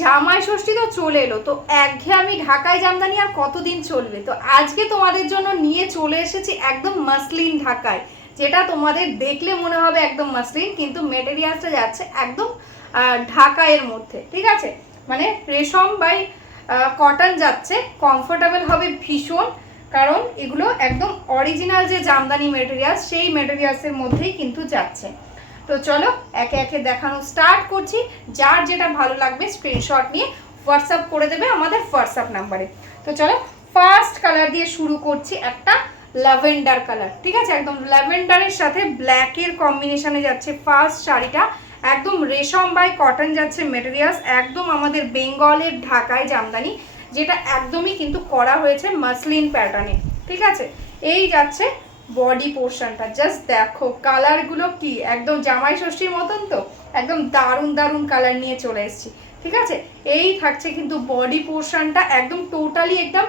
জামাই ষষ্ঠী তো চলে এলো, তো একঘেয়েমি ঢাকাই জামদানি আর কতদিন চলবে। তো আজকে তোমাদের জন্য নিয়ে চলে এসেছি একদম মাসলিন ঢাকায়, যেটা তোমাদের দেখলে মনে হবে একদম মাসলিন, কিন্তু মেটেরিয়ালসটা যাচ্ছে একদম ঢাকাইয়ের মধ্যে। ঠিক আছে, মানে রেশম বাই কটন যাচ্ছে, কমফোর্টেবল হবে ভীষণ, কারণ এগুলো একদম অরিজিনাল যে জামদানি মেটেরিয়ালস সেই মেটেরিয়ালসের মধ্যেই কিন্তু যাচ্ছে। তো চলো একে একে দেখানো স্টার্ট করছি। যার যেটা ভালো লাগবে স্ক্রিনশট নিয়ে হোয়াটসঅ্যাপ করে দেবে আমাদের হোয়াটসঅ্যাপ নাম্বারে। তো চলো ফার্স্ট কালার দিয়ে শুরু করছি, একটা ল্যাভেন্ডার কালার। ঠিক আছে, একদম ল্যাভেন্ডারের সাথে ব্ল্যাকের কম্বিনেশনে যাচ্ছে ফার্স্ট শাড়িটা। একদম রেশম বাই কটন যাচ্ছে মেটেরিয়ালস, একদম আমাদের বেঙ্গলের ঢাকায় জামদানি, যেটা একদমই কিন্তু করা হয়েছে মাসলিন প্যাটার্নে। ঠিক আছে, এই যাচ্ছে বডি পোর্শনটা। জাস্ট দেখো কালারগুলো কি একদম জামাই ষষ্ঠীর মতন, তো একদম দারুণ দারুণ কালার নিয়ে চলে এসেছি। ঠিক আছে, এই থাকছে কিন্তু বডি পোর্শনটা, একদম টোটালি একদম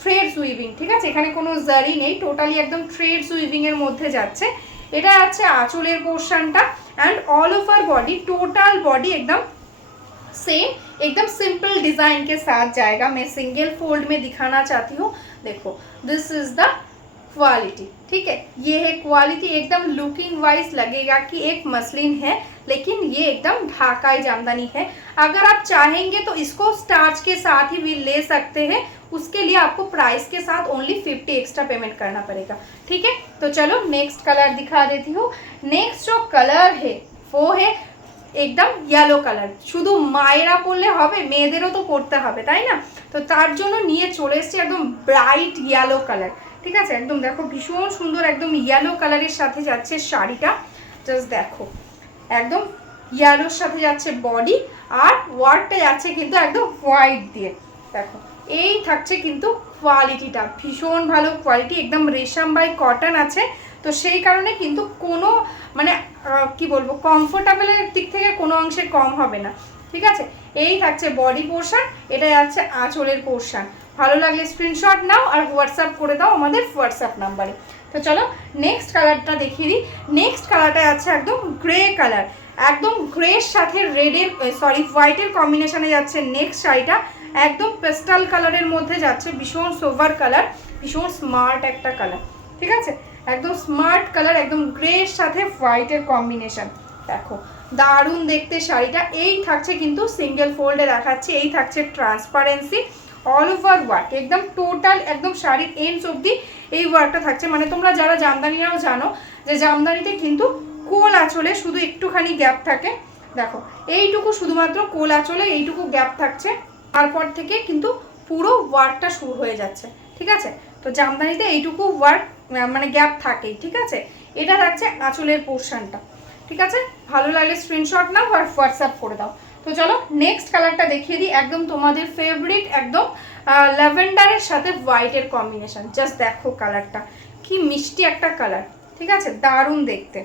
থ্রেডস উইভিং। ঠিক আছে, এখানে কোনো জারি নেই, টোটালি একদম থ্রেডস উইভিং এর মধ্যে যাচ্ছে। এটা আছে आंचलेर पोर्शनটা and all over body, total body एकदम सेम, एकदम सिंपल डिजाइन के साथ जाएगा। मैं सिंगल फोल्ड में दिखाना चाहती हूँ। देखो दिस इज द क्वालिटी। ठीक है, ये है क्वालिटी, एकदम लुकिंग वाइज लगेगा कि एक मसलिन है, लेकिन ये एकदम ढाकाई जामदानी है। अगर आप चाहेंगे तो इसको स्टार्च के साथ ही भी ले सकते हैं, उसके लिए आपको प्राइस के साथ ओनली 50 एक्स्ट्रा पेमेंट करना पड़ेगा। ठीक है, तो चलो नेक्स्ट कलर दिखा देती हूँ। नेक्स्ट जो कलर है वो है একদম ইয়েলো কালার। শুধু মায়েরা পরলে হবে, মেয়েদেরও তো পরতে হবে, তাই না? তো তার জন্য নিয়ে চলে এসেছি একদম ব্রাইট ইয়েলো কালার। ঠিক আছে, একদম দেখো ভীষণ সুন্দর, একদম ইয়েলো কালারের সাথে যাচ্ছে শাড়িটা। জাস্ট দেখো একদম ইয়েলোর সাথে যাচ্ছে বডি, আর ওয়ার্কটা যাচ্ছে কিন্তু একদম হোয়াইট দিয়ে। দেখো এই থাকছে কিন্তু কোয়ালিটিটা, ভীষণ ভালো কোয়ালিটি, একদম রেশম বাই কটন আছে। তো সেই কারণে কিন্তু কোনো মানে কি বলবো, কমফোর্টেবলের দিক থেকে কোনো অংশে কম হবে না। ঠিক আছে, এই থাকছে বডি পোর্শন, এটা যাচ্ছে আঁচলের পোর্শন। ভালো লাগলে স্ক্রিনশট নাও আর হোয়াটসঅ্যাপ করে দাও আমাদের হোয়াটসঅ্যাপ নাম্বারে। তো চলো নেক্সট কালারটা দেখিয়ে দিই। নেক্সট কালারটা যাচ্ছে একদম গ্রে কালার, একদম গ্রের সাথে রেডের হোয়াইটের কম্বিনেশনে যাচ্ছে নেক্সট শাড়িটা। একদম পেস্টাল কালারের মধ্যে যাচ্ছে, ভীষণ সোভার কালার, ভীষণ স্মার্ট একটা কালার। ঠিক আছে, একদম স্মার্ট কালার, একদম গ্রের সাথে হোয়াইটের কম্বিনেশন। দেখো দারুণ দেখতে শাড়িটা। এই থাকছে কিন্তু সিঙ্গেল ফোল্ডে দেখাচ্ছে, এই থাকছে ট্রান্সপারেন্সি, অল ওভার ওয়ার্ক, একদম টোটাল একদম শাড়ির এন্ডস অবধি এই ওয়ার্কটা থাকছে। মানে তোমরা যারা জামদানিরাও জানো যে জামদানিতে কিন্তু কোল আঁচলে শুধু একটুখানি গ্যাপ থাকে। দেখো এইটুকু শুধুমাত্র কোল আঁচলে এইটুকু গ্যাপ থাকছে, তারপর থেকে কিন্তু পুরো ওয়ার্কটা শুরু হয়ে যাচ্ছে। ঠিক আছে, তো জামদানিতে এইটুকু ওয়ার্ক মানে গ্যাপ থাকেই। ঠিক আছে, এটা থাকছে আঁচলের পোর্শনটা। ঠিক আছে, ভালো লাগলে স্ক্রিনশট নাও আর হোয়াটসঅ্যাপ করে দাও। তো চলো নেক্সট কালারটা দেখিয়ে দিই, একদম তোমাদের ফেভারিট একদম ল্যাভেন্ডারের সাথে হোয়াইটের কম্বিনেশন। জাস্ট দেখো কালারটা কি মিষ্টি একটা কালার। ঠিক আছে, দারুণ দেখতে।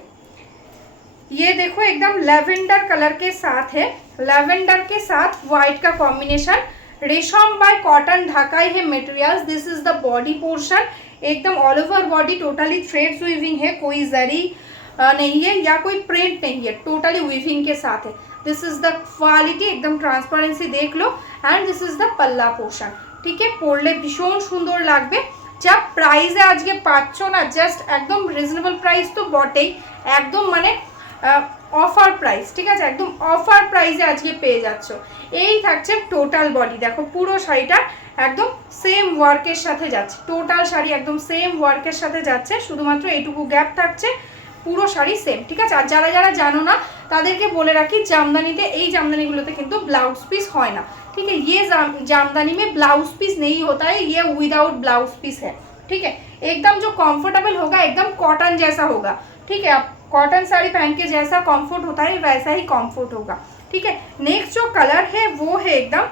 ये देखो एकदम लैवेंडर कलर के साथ है, लैवेंडर के साथ वाइट का कॉम्बिनेशन, रेशम बाय कॉटन ढाकाई है materials. This is the body portion, एकदम all over body totally threads weaving है, कोई जरी नहीं है या कोई प्रिंट नहीं है, टोटली वीविंग के साथ है। दिस इज द क्वालिटी, एकदम ट्रांसपारेंसी देख लो, एंड दिस इज द पल्ला पोर्शन। ठीक है, पड़ले भीषण सुंदर लागबे। যা প্রাইসে আজকে পাচ্ছ না, জাস্ট একদম রিজনেবল প্রাইস তো বটেই, একদম মানে অফার প্রাইস। ঠিক আছে, একদম অফার প্রাইসে আজকে পেয়ে যাচ্ছ। এই থাকছে টোটাল বডি, দেখো পুরো শাড়িটা একদম সেম ওয়ার্কের সাথে যাচ্ছে, টোটাল শাড়ি একদম সেম ওয়ার্কের সাথে যাচ্ছে, শুধুমাত্র এইটুকু গ্যাপ থাকছে, পুরো শাড়ি সেম। ঠিক আছে, আর যারা যারা জানো না তাদেরকে বলে রাখি, জামদানিতে এই জামদানিগুলোতে কিন্তু ব্লাউজ পিস হয় না। ठीक है, ये जामदानी में ब्लाउज पीस नहीं होता है, ये विदाउट ब्लाउज पीस है। ठीक है, एकदम जो कंफर्टेबल होगा एकदम कॉटन जैसा होगा। ठीक है, आप कॉटन साड़ी पहन के जैसा कंफर्ट होता है वैसा ही कंफर्ट होगा। ठीक है, नेक्स्ट जो कलर है वो है एकदम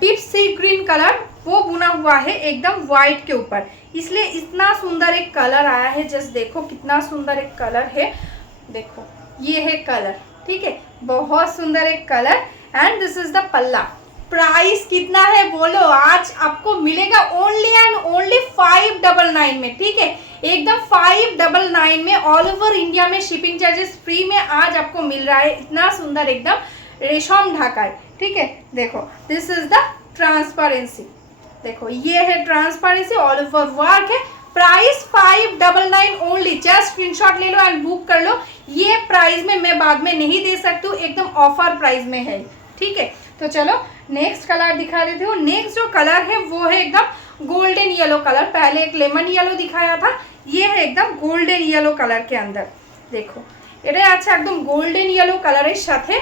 डीप सी ग्रीन कलर, वो बुना हुआ है एकदम वाइट के ऊपर, इसलिए इतना सुंदर एक कलर आया है। जस्ट देखो कितना सुंदर एक कलर है, देखो ये है कलर। ठीक है, बहुत सुंदर एक colour, and this is the पल्ला। प्राइस कितना है बोलो, आज आपको मिलेगा ओनली एंड ओनली 599 में। ठीक है, एकदम 599 में, ऑल ओवर इंडिया में शिपिंग चार्जेस फ्री में आज आपको मिल रहा है। इतना सुंदर एकदम रेशम ढाकाई, ठीक है। देखो दिस इज द ट्रांसपेरेंसी, देखो ये है ट्रांसपेरेंसी, ऑल ओवर वर्क है। प्राइस 599 ओनली, जस्ट स्क्रीनशॉट ले लो एंड बुक कर लो। ये प्राइस में मैं बाद में नहीं दे सकती हूँ, एकदम ऑफर प्राइस में है, ठीक है। तो चलो नेक्स्ट कलर दिखा देती हूँ। नेक्स्ट जो कलर है वो है एकदम गोल्डन येलो कलर। पहले एक लेमन येलो दिखाया था, ये है एकदम गोल्डन येलो कलर के अंदर। देखो এটা আছে একদম গোল্ডেন ইয়েলো কালারের সাথে।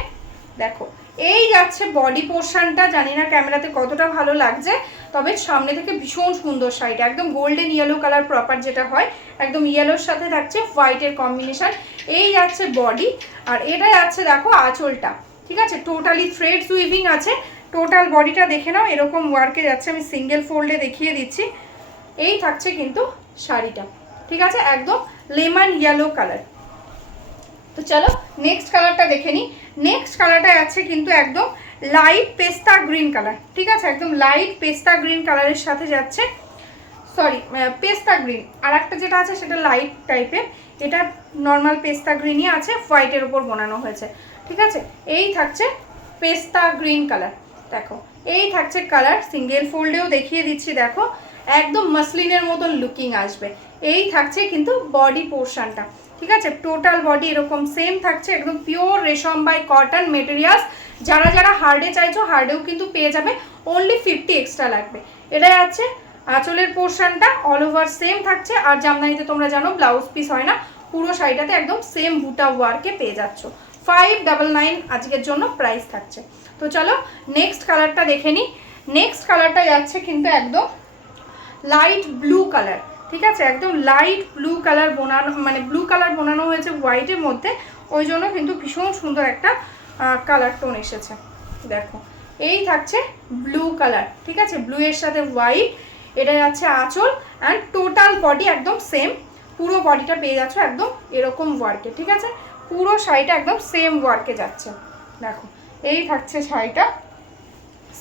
দেখো এই যাচ্ছে বডি পোর্শনটা, জানি না ক্যামেরাতে কতটা ভালো লাগছে, তবে সামনে থেকে ভীষণ সুন্দর শাড়িটা, একদম গোল্ডেন ইয়েলো কালার প্রপার যেটা হয়, একদম ইয়েলোর সাথে থাকছে হোয়াইটের কম্বিনেশন। এই যাচ্ছে বডি, আর এটা যাচ্ছে দেখো আঁচলটা, ঠিক আছে। টোটালি থ্রেডস উইভিং আছে, টোটাল বডিটা দেখে নাও এরকম ওয়ার্কে যাচ্ছে। আমি সিঙ্গেল ফোল্ডে দেখিয়ে দিচ্ছি। এই থাকছে কিন্তু শাড়িটা, ঠিক আছে, একদম লেমন ইয়েলো কালার। তো চলো নেক্সট কালারটা দেখে নিই। নেক্সট কালারটা আছে কিন্তু একদম লাইট পেস্তা গ্রিন কালার, ঠিক আছে, একদম লাইট পেস্তা গ্রিন কালারের সাথে যাচ্ছে, সরি পেস্তা গ্রিন। আর একটা যেটা আছে সেটা লাইট টাইপের, এটা নর্মাল পেস্তা গ্রিনই আছে, হোয়াইটের ওপর বানানো হয়েছে, ঠিক আছে। এই থাকছে পেস্তা গ্রিন কালার, দেখো এই থাকছে কালার। সিঙ্গেল ফোল্ডেও দেখিয়ে দিচ্ছি, দেখো একদম মাসলিনের মতন লুকিং আসবে। এই থাকছে কিন্তু বডি পোর্শনটা, ঠিক আছে। টোটাল বডি এরকম সেম থাকছে, একদম পিওর রেশম বাই কটন মেটেরিয়ালস। যারা যারা হার্ডে চাইছো হার্ডেও কিন্তু পেয়ে যাবে, অনলি 50 এক্সট্রা লাগবে। এটা আছে আঁচলের পোর্শনটা, অল ওভার সেম থাকছে। আর জামদানিতে তোমরা জানো ব্লাউজ পিস হয় না, পুরো শাড়িটাতে একদম সেম বুটা ওয়ার্কে পেয়ে যাচ্ছ। 599 আজকের জন্য প্রাইস থাকছে। তো চলো নেক্সট কালারটা দেখে নিই। নেক্সট কালারটা যাচ্ছে কিন্তু একদম লাইট ব্লু কালার, ঠিক আছে, একদম লাইট ব্লু কালার বানানো, মানে ব্লু কালার বানানো হয়েছে হোয়াইটের মধ্যে, ওই জন্য কিন্তু ভীষণ সুন্দর একটা কালার টোন এসেছে। দেখো এই থাকছে ব্লু কালার, ঠিক আছে, ব্লু এর সাথে হোয়াইট। এটা যাচ্ছে আঁচল অ্যান্ড টোটাল বডি একদম সেম, পুরো বডিটা পেয়ে যাচ্ছ একদম এরকম ওয়ার্কে, ঠিক আছে। পুরো শাড়িটা একদম সেম ওয়ার্কে যাচ্ছে। দেখো এই থাকছে শাড়িটা,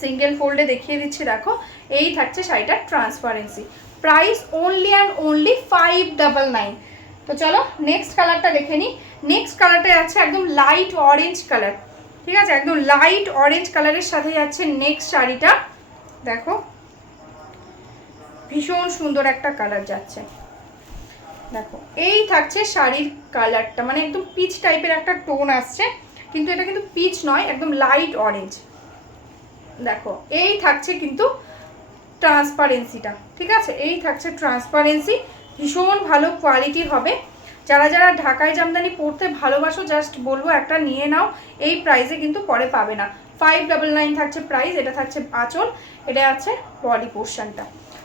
সিঙ্গেল ফোল্ডে দেখিয়ে দিচ্ছি, দেখো এই থাকছে শাড়িটার transparency. Price only and only 599। তো চলো নেক্সট কালারটা দেখে নিই। নেক্সট কালারটা যাচ্ছে একদম লাইট অরেঞ্জ কালার, ঠিক আছে, একদম লাইট অরেঞ্জ কালারের সাথে যাচ্ছে নেক্সট শাড়িটা। দেখো ভীষণ সুন্দর একটা কালার যাচ্ছে। দেখো এই থাকছে শাড়ির কালারটা, মানে একদম পিচ টাইপের একটা টোন আসছে, কিন্তু এটা কিন্তু পিচ নয়, একদম লাইট অরেঞ্জ। দেখো এই থাকছে কিন্তু ট্রান্সপারেন্সিটা, ঠিক আছে, এই থাকছে ট্রান্সপারেন্সি, ভীষণ ভালো কোয়ালিটি হবে। যারা যারা ঢাকায় জামদানি পরতে ভালোবাসো জাস্ট বলবো একটা নিয়ে নাও, এই প্রাইসে কিন্তু পরে পাবে না। 599 থাকছে প্রাইস। এটা থাকছে আঁচল, এটা আছে বডি পোর্শনটা।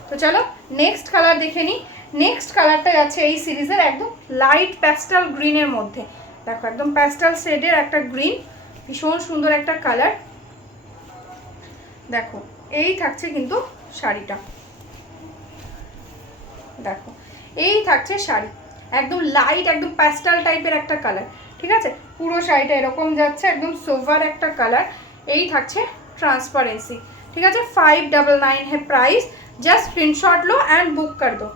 তো চলো নেক্সট কালার দেখে নিই। নেক্সট কালারটা যাচ্ছে এই সিরিজের একদম লাইট প্যাস্টেল গ্রিনের মধ্যে। দেখো একদম প্যাস্টেল শেডের একটা গ্রিন, ভীষণ সুন্দর একটা কালার। দেখো এই থাকছে কিন্তু শাড়িটা, দেখো এই থাকছে শাড়ি, একদম লাইট একদম প্যাস্টেল টাইপের একটা কালার, ঠিক আছে। পুরো শাড়িটা এরকম যাচ্ছে, একদম সোভার একটা কালার। এই থাকছে ट्रांसपेरेंसी, ठीक है। 599 है price. Just screenshot low and book कर दो।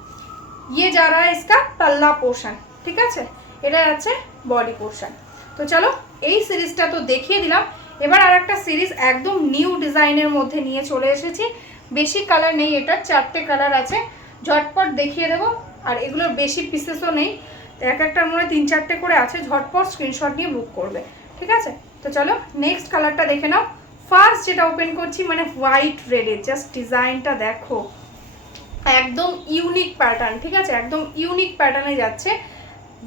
ये जा रहा है इसका पल्ला पोर्शन, ठीक है, এটা আছে বডি পোর্শন। তো চলো এই সিরিজটা তো দেখিয়ে দিলাম, এবার আরেকটা সিরিজ একদম নিউ ডিজাইনের মধ্যে নিয়ে চলে এসেছি। বেশি কালার নেই, এটা 4টে কালার আছে, ঝটপট দেখিয়ে দেবো। আর এগুলোর বেশি পিসেসও নেই, এক একটার মনে 3-4টে করে আছে, ঝটপট স্ক্রিনশট নিয়ে বুক করবে, ঠিক আছে। তো চলো নেক্সট কালারটা দেখে নাও। ফার্স্ট যেটা ওপেন করছি মানে হোয়াইট রেডের, জাস্ট ডিজাইনটা দেখো, একদম ইউনিক প্যাটার্ন, ঠিক আছে, একদম ইউনিক প্যাটার্নে যাচ্ছে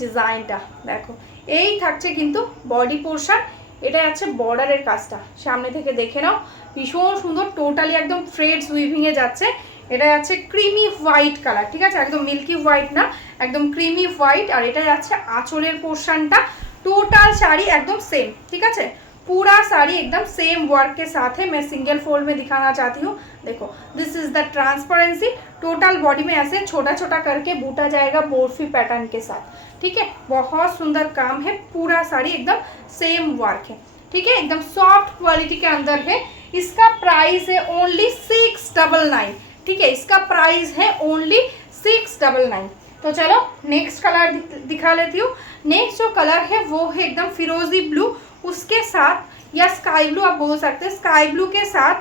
ডিজাইনটা। দেখো এই থাকছে কিন্তু বডি পোর্শন, এটা আছে বর্ডারের কাজটা, সামনে থেকে দেখে নাও, ভীষণ সুন্দর, টোটালি একদম থ্রেডস উইভিংয়ে যাচ্ছে। এটা আছে ক্রিমি হোয়াইট কালার, ঠিক আছে, একদম মিল্কি হোয়াইট না, একদম ক্রিমি হোয়াইট। আর এটা যাচ্ছে आंचलेर पोर्शनটা, टोटल साड़ी एकदम सेम, ठीक है, पूरा साड़ी एकदम सेम वर्क के साथ है। मैं सिंगल फोल्ड में दिखाना चाहती हूँ। देखो this is the transparency, total body में ऐसे छोटा छोटा करके बूटा जाएगा बोर्फी पैटर्न के साथ, ठीक है। बहुत सुंदर काम है, पूरा साड़ी एकदम सेम वर्क है, ठीक है, एकदम सॉफ्ट क्वालिटी के अंदर है। इसका प्राइस है ओनली 699, ठीक है, इसका प्राइस है ओनली 699। तो चलो नेक्स्ट कलर दिखा लेती हूँ। नेक्स्ट जो कलर है वो है एकदम फिरोजी ब्लू, उसके साथ या स्काई ब्लू आप बोल सकते हैं। स्काई ब्लू के साथ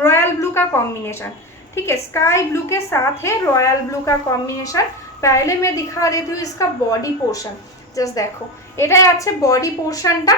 रॉयल ब्लू का कॉम्बिनेशन, ठीक है, स्काई ब्लू के साथ है रॉयल ब्लू का कॉम्बिनेशन। पहले मैं दिखा देती हूँ इसका बॉडी पोर्शन, জাস্ট দেখো এটাই আছে বডি পোর্শনটা,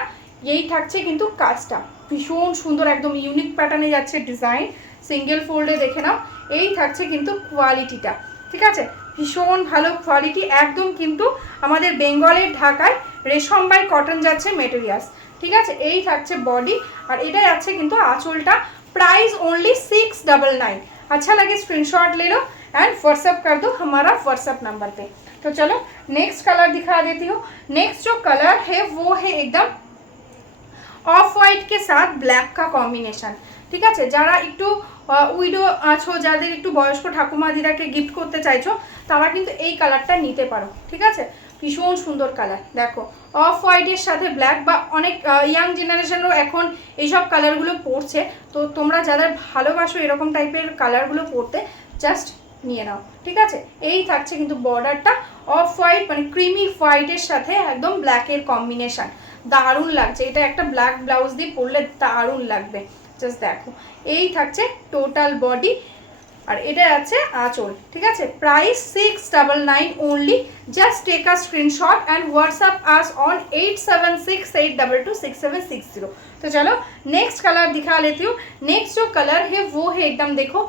এই থাকছে কিন্তু কাজটা ভীষণ সুন্দর একদম ইউনিক প্যাটার্নে যাচ্ছে ডিজাইন, সিঙ্গেল ফোল্ডে দেখে নাও। এই থাকছে কিন্তু কোয়ালিটিটা, ঠিক আছে, ভীষণ ভালো কোয়ালিটি একদম কিন্তু আমাদের বেঙ্গলের ঢাকায় রেশম বাই কটন যাচ্ছে মেটেরিয়ালস, ঠিক আছে। এই থাকছে বডি আর এটা যাচ্ছে কিন্তু আঁচলটা। Price only 699। अच्छा लगे स्क्रीनशॉट ले लो एंड व्हाट्सअप कर दो हमारा व्हाट्सअप नंबर पे। तो चलो नेक्स्ट कलर दिखा देती हूँ। नेक्स्ट जो कलर है वो है एकदम ऑफ वाइट के साथ ब्लैक का कॉम्बिनेशन, ठीक है। যারা একটু উইডো আছো, যাদের একটু বয়স্ক ঠাকুমা দিদাকে গিফট করতে চাইছো তারা কিন্তু এই কালারটা নিতে পারো, ঠিক আছে। ভীষণ সুন্দর কালার, দেখো অফ হোয়াইটের সাথে ব্ল্যাক, বা অনেক ইয়াং জেনারেশনও এখন এইসব কালারগুলো পরছে, তো তোমরা যাদের ভালোবাসো এরকম টাইপের কালারগুলো পরতে জাস্ট নিয়ে নাও, ঠিক আছে। এই থাকছে কিন্তু বর্ডারটা অফ হোয়াইট মানে ক্রিমি হোয়াইটের সাথে একদম ব্ল্যাকের কম্বিনেশন, দারুণ লাগছে। এটা একটা ব্ল্যাক ব্লাউজ দিয়ে পরলে দারুণ লাগবে, জাস্ট দেখো। এই থাকছে টোটাল বডি আর এটা আছে আঁচল, ঠিক আছে। Price 699 only. Just take a screenshot and WhatsApp us on 8768226760। तो चलो नेक्स्ट कलर दिखा लेती हूँ। नेक्स्ट जो कलर है वो है एकदम देखो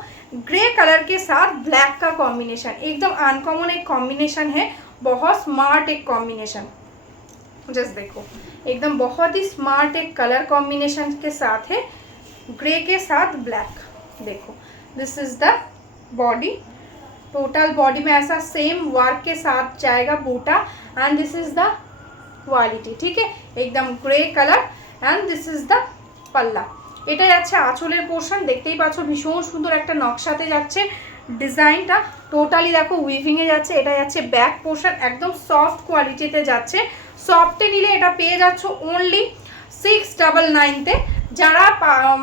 ग्रे कलर के साथ ब्लैक का कॉम्बिनेशन, एकदम अनकॉमन एक कॉम्बिनेशन है, बहुत स्मार्ट एक कॉम्बिनेशन, जस्ट देखो एकदम बहुत ही स्मार्ट एक कलर कॉम्बिनेशन के साथ है, ग्रे के साथ ब्लैक। देखो this is the body, total body में ऐसा सेम वर्क के साथ जाएगा बूटा and this is the quality, ठीक है, एकदम grey colour and this is the पल्ला। এটা যাচ্ছে আঁচলের পোর্শন, দেখতেই পাচ্ছ ভীষণ সুন্দর একটা নকশাতে যাচ্ছে ডিজাইনটা, টোটালি দেখো উইভিংয়ে যাচ্ছে। এটা যাচ্ছে ব্যাক পোর্শন, একদম সফট কোয়ালিটিতে যাচ্ছে। সফটে নিলে এটা পেয়ে যাচ্ছ ওনলি 699-তে। যারা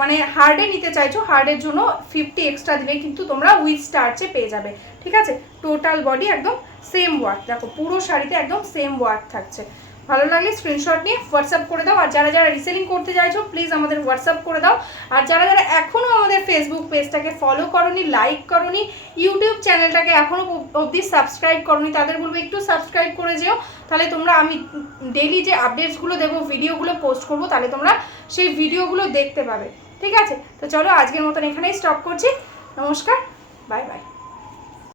মানে হার্ডে নিতে চাইছো হার্ডের জন্য 50 এক্সট্রা দিলে কিন্তু তোমরা উইথ স্টার্চে পেয়ে যাবে, ঠিক আছে। টোটাল বডি একদম সেম ওয়ার্ক, দেখো পুরো শাড়িতে একদম সেম ওয়ার্ক থাকছে। ভালো লাগলে স্ক্রিনশট নিয়ে হোয়াটসঅ্যাপ করে দাও। আর যারা যারা রিসেলিং করতে চাইছো প্লিজ আমাদের হোয়াটসঅ্যাপ করে দাও। আর যারা যারা এখনও আমাদের ফেসবুক পেজটাকে ফলো করোনি, লাইক করোনি, ইউটিউব চ্যানেলটাকে এখনও অবধি সাবস্ক্রাইব করোনি, তাদের বলবো একটু সাবস্ক্রাইব করে যেও, তাহলে তোমরা আমি ডেইলি যে আপডেটসগুলো দেবো, ভিডিওগুলো পোস্ট করবো, তাহলে তোমরা সেই ভিডিওগুলো দেখতে পাবে, ঠিক আছে। তো চলো আজকের মতন এখানেই স্টপ করছি। নমস্কার, বাই বাই।